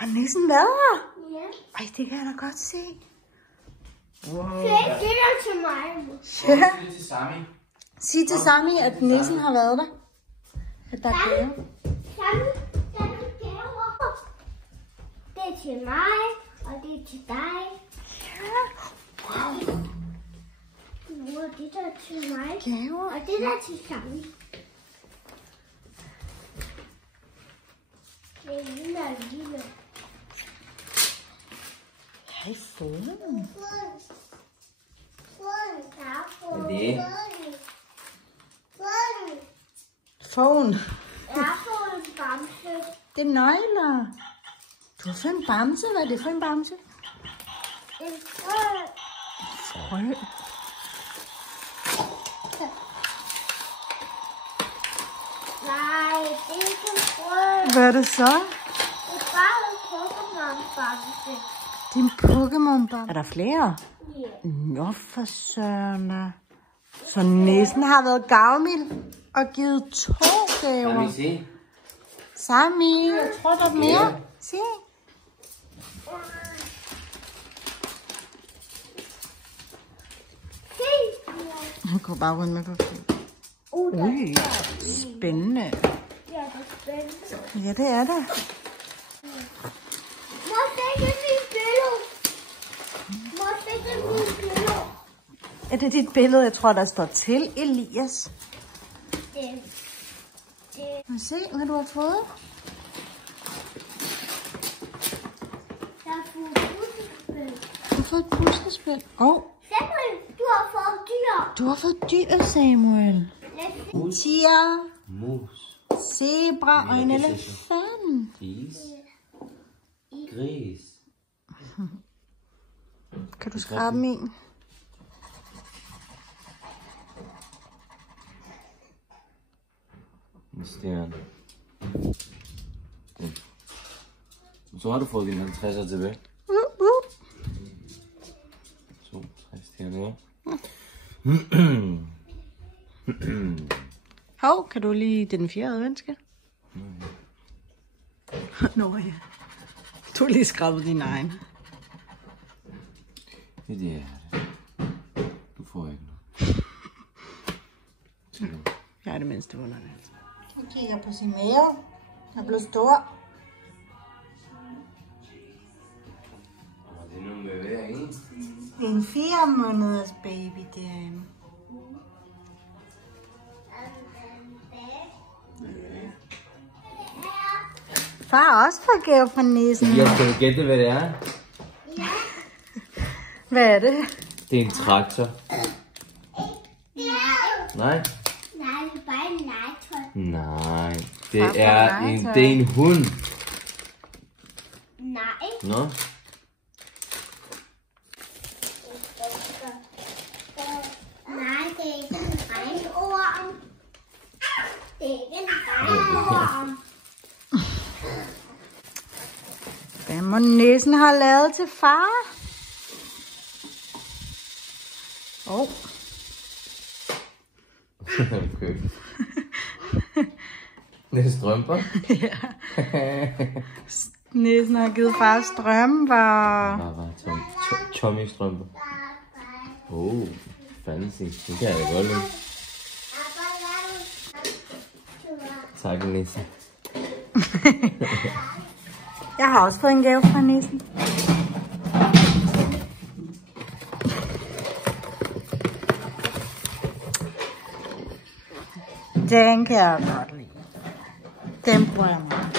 Har nissen været her? Ja. Ej, det kan jeg da godt se. Wow. Det er til mig. Ja. Sig det til Sami. Sig til Sami, at nissen har været der. At der er gave. Sami, der er gaver. Det er til mig, og det er til dig. Ja. Wow. Nu er det der til mig. Gaver. Og det der til Sami. Det er lille. Hej, foden. Det. Foden. Jeg har fået en bamse. Det er nøgler. Du har fået en bamse. Hvad er det for en bamse? En frø. Frø. Nej, det er ikke en frø. Hvad er det så? Det er bare en Pokémon-bamse. Din Pokémon-bamse. Er der flere? Ja. Nå for søren da. Så nissen har været gavmild og givet 2 gaver. Kan vi se? Sami, jeg tror der er mere. Se. Han går bare rundt med papir. Ui, spændende. Ja, det er spændende. Ja, det er det. Mor, det er min billede. Mor, det er min billede. Er det dit billede, jeg tror, der står til Elias? Det. Må vi se, hvad du har fået? Jeg har fået puslespil. Du har fået et puslespil. Samuel, du har fået dyr. Du har fået dyr, Samuel. Tiger, Mus. zebra og en elefant. Is. Gris. Kan du skrabe dem en? En stjerne. Så har du fået din 50'er tilbage. 2, 3 stjerner. Hov, kan du lige den 4. adventske? Nå ja. Du har lige skrabet din egen. Det er det. Du får ikke noget. Jeg er det mindste underligt. Jeg kigger på sin mave. Den er blevet stor. Det er nu med hver en. Det er en 4 måneders baby derinde. Far har også fået gave fra nissen. Jeg skal gætte, hvad det er. Hvad er det? Det er en traktor. Nej? Nej, det er bare en legetøj. Nej. Far, Det er en hund. Nej. Nå? Nej, det er ikke en regnorm. Det er ikke en regnorm. Hvad må nissen have lavet til far? Okay. Det er strømper. Ja. Nissen har givet far strømper. Bare Tommy strømper. Fancy. Det kan jeg da godt lide. Tak, Nisse. Jeg har også fået en gave fra nissen. Den kan jeg godt lide. Den bruger jeg meget.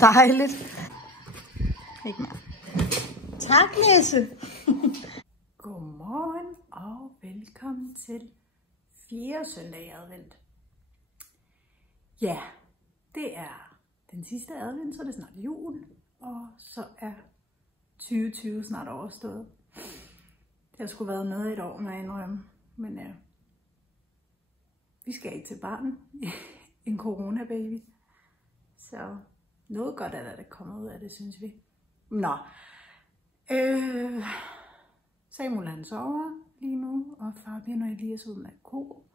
Dejligt. Ikke mere. Tak, Nisse. Godmorgen og velkommen til 4. søndag i advent. Ja, det er den sidste advent, så er det snart jul, og så er 2020 snart overstået. Det har sgu været noget et år, må jeg indrømme, men vi skal ikke til barn. En coronababy. Så noget godt er der kommet ud af det, synes vi. Nå. Samuel han sover. lige nu, og Fabian og Elias ud med ko.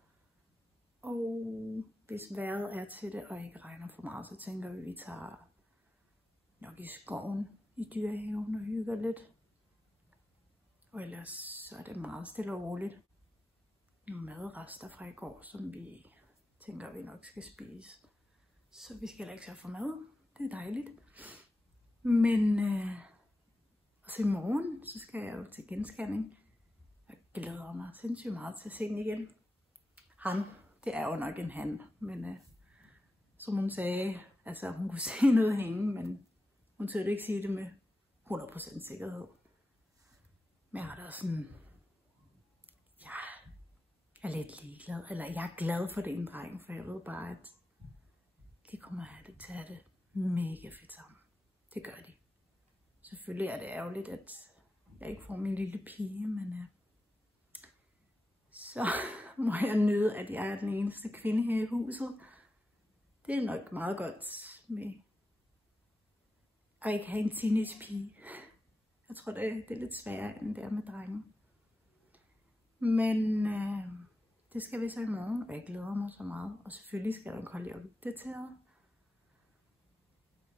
Og hvis vejret er til det, og ikke regner for meget, så tænker vi, at vi tager nok i skoven i dyrehaven og hygger lidt. Og ellers så er det meget stille og roligt. Nogle madrester fra i går, som vi tænker, vi nok skal spise. Så vi skal heller ikke sørge for mad. Det er dejligt. Men også i morgen, så skal jeg jo til genscanning. Jeg glæder mig sindssygt meget til at se den igen. Han, det er jo nok en han, men som hun sagde, altså hun kunne se noget hænge, men hun turde ikke sige det med 100% sikkerhed. Men jeg har da sådan, ja, jeg er lidt ligeglad, eller jeg er glad for det en dreng, for jeg ved bare, at de kommer til at have det mega fedt sammen. Det gør de. Selvfølgelig er det ærgerligt, at jeg ikke får min lille pige, men så må jeg nyde, at jeg er den eneste kvinde her i huset. Det er nok meget godt med at ikke have en teenagepige. Jeg tror, det er lidt sværere end det er med drenge. Men det skal vi så i morgen, og jeg glæder mig så meget. Og selvfølgelig skal der holde jer opdateret.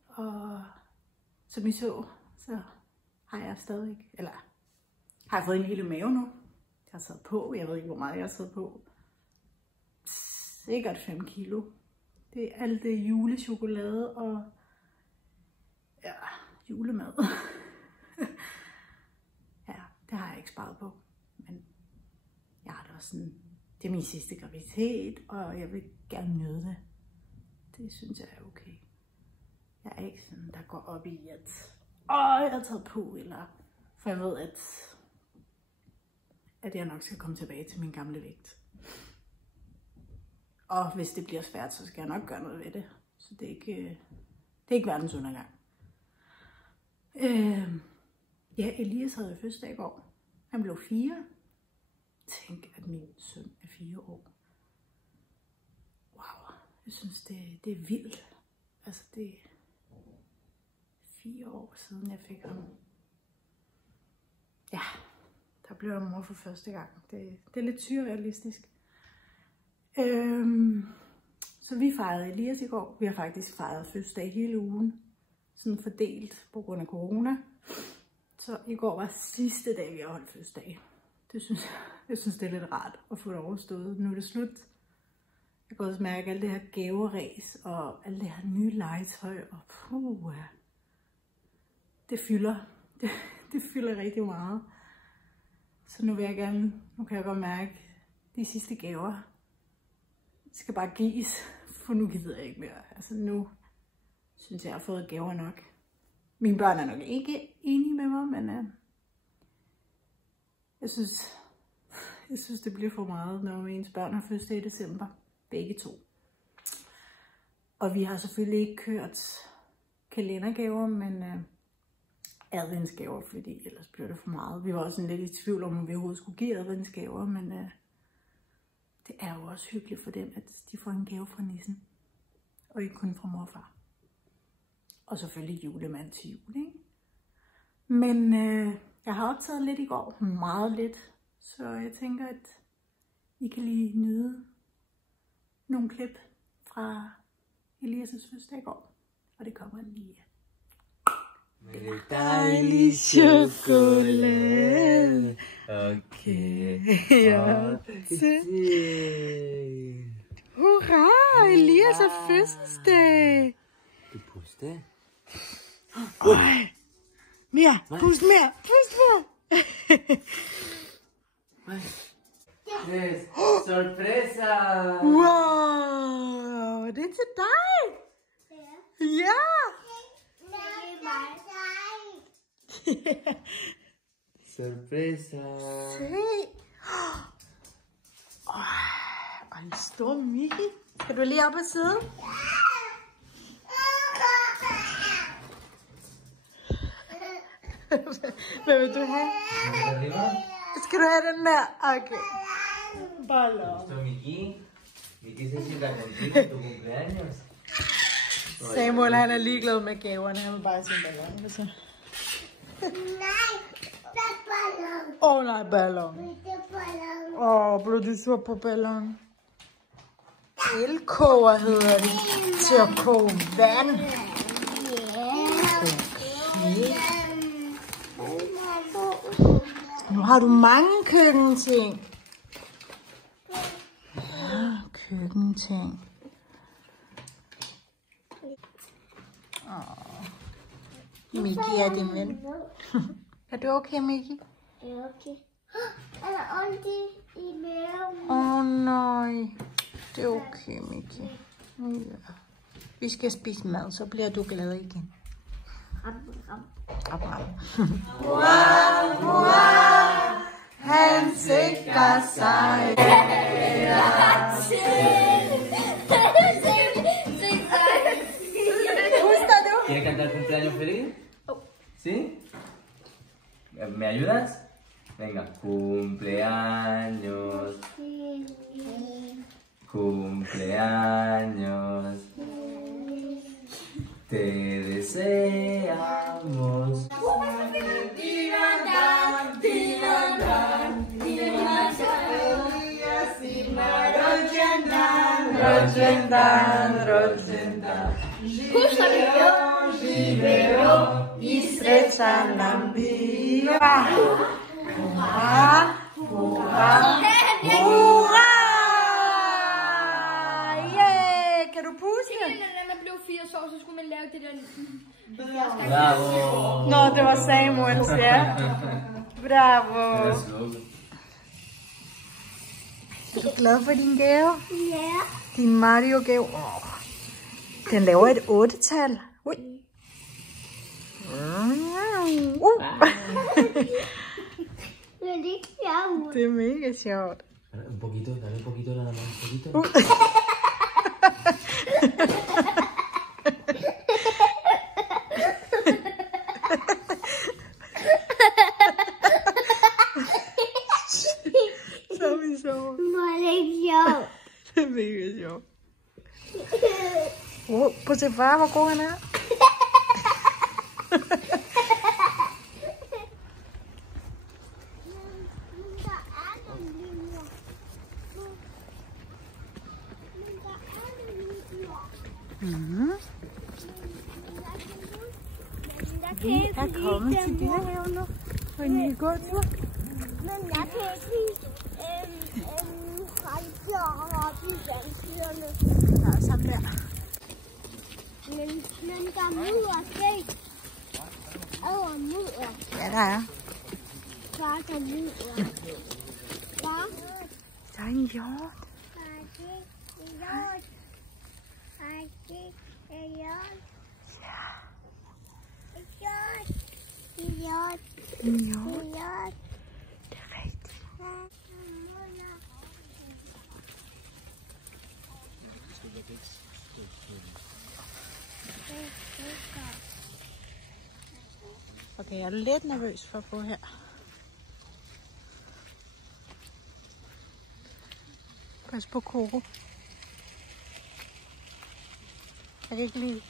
Og som I så har jeg stadig, eller har jeg fået en lille mave nu. Jeg har taget på, jeg ved ikke hvor meget jeg har taget på. Sikkert 5 kilo. Det er alt det julechokolade og ja, julemad. Ja, det har jeg ikke sparet på. Men jeg har det også sådan, det er min sidste graviditet, og jeg vil gerne nyde det. Det synes jeg er okay. Jeg er ikke sådan, der går op i, at jeg har taget på, eller for jeg ved, at jeg nok skal komme tilbage til min gamle vægt. Og hvis det bliver svært, så skal jeg nok gøre noget ved det. Så det er ikke verdens undergang. Ja, Elias havde jo fødselsdag i går. Han blev 4. Tænk, at min søn er 4 år. Wow, jeg synes, det er vildt. Altså, det er 4 år siden, jeg fik ham. Ja, der blev jeg mor for første gang. Det er lidt surrealistisk. Så vi fejrede Elias i går. Vi har faktisk fejret fødselsdag hele ugen. Sådan fordelt på grund af corona. Så i går var sidste dag, vi har holdt fødselsdag. Jeg synes, det er lidt rart at få det overstået. Nu er det slut. Jeg kan også mærke alt det her gaveræs og alt det her nye legetøj. Og det fylder. Det fylder rigtig meget. Så nu kan jeg godt mærke, de sidste gaver skal bare gives, for nu gider jeg ikke mere. Altså nu synes jeg har fået gaver nok. Mine børn er nok ikke enige med mig, men jeg synes det bliver for meget, når ens børn har fødselsdag i december. Begge to. Og vi har selvfølgelig ikke kørt kalendergaver, men adventsgaver, fordi ellers bliver det for meget. Vi var også lidt i tvivl om vi overhovedet skulle give adventsgaver, men det er jo også hyggeligt for dem, at de får en gave fra nissen. Og ikke kun fra mor og far. Og selvfølgelig julemand til jul, ikke? Men jeg har optaget lidt i går. Meget lidt. Så jeg tænker, at I kan lige nyde nogle klip fra Elias' fødselsdag i går. Og det kommer lige her. Med dejlig chokolade. Okay. Ja. Hurra! Elias har fødselsdag. Du puster. Øj. Mere. Pust mere. Pust mere. Sorpresa! Wow. Det er til dig. Ja. Sorpresa! Se. Og en stor Mickey. Skal du lige op og sidde? Hvad vil du have? Skal du have den der? Okay. Bare lov. Esto, Miki se sienta contigo en tu cumpleaños. Samuel, han er ligeglad med gaverne. Han vil bare se ballon. Åh nej, ballon. Blev du sur på ballon? Elkoger hedder det. Til at koge vand. Okay. Nu har du mange køkkenting. Ja, køkkenting. Miki er din ven. Er du okay, Miki? Ja, okay. Er der ondt i maven? Nej. Det er okay, Miki. Ja. Vi skal spise mad, så bliver du glad igen. Ram. Han sikrer sig. ¿Quieres cantar cumpleaños feliz? ¿Sí? ¿Me ayudas? Venga, cumpleaños. Cumpleaños. Te deseamos. Żywego i sreća nam biva. Hurra, hurra, hurra! Yeah! Kan du puste? Når man blev 80 år, så skulle man lave det der... Bravo! Nå, det var Samuels, ja. Bravo! Er du glad for din gave? Ja. Din Mario-gave? Den laver et 8-tal. Ui. Det er lidt sjovt. Det er mega sjovt. Un poquito, dale un poquito nada más, un poquito. Så er vi sjovt. Det er lidt sjovt. Det er mega sjovt. Prøv at se far, hvor god han er. Vi er kommet til Dyrehaven nu på en ny gåtur. Men jeg kan ikke lide rejser op i vandsiderne. Der er sammen der. Men der er mudder, se. Over mudder. Ja, der er. Far, der er mudder. Ja. Der er en hjort. Far, det er hjort. Far, det er hjort. Ja, Hjort. Hjort. en hjort. Hjort. Det er rigtigt. Okay, jeg er lidt nervøs for at gå her. Pas på Coco. Jeg kan ikke lide.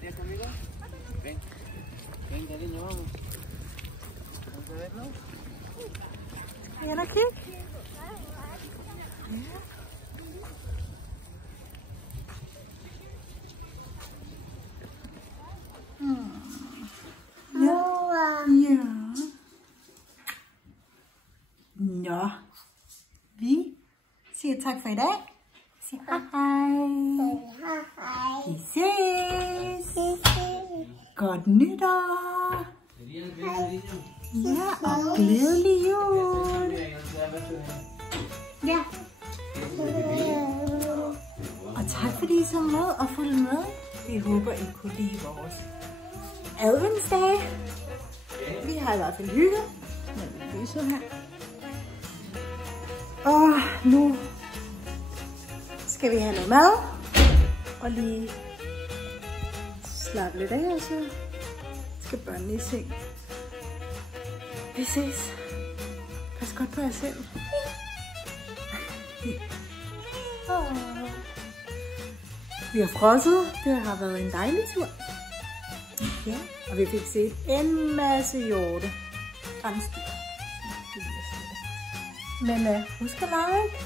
¿Quieres conmigo? Ven. Ven, cariño, vamos. ¿Vamos a verlo? Ven aquí. Ja. tak for i dag. Sig hej hej. Hej. Vi ses. Godt nytår. Ja, og glædelig jul. Ja. Og tak fordi I så med og fulgte med. Vi håber, I kunne lide vores adventsdag. Vi har i hvert fald hygget. Men vi så her. Og nu skal vi have noget mad. Og lige slappe lidt af, og så skal børnene i seng. Vi ses. Pas godt på jer selv. Vi har frosset. Det har været en dejlig tur. Ja, og vi fik set en masse hjorte. Rensdyr. Men husk at like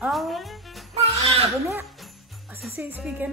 og abonner. Og så ses vi igen.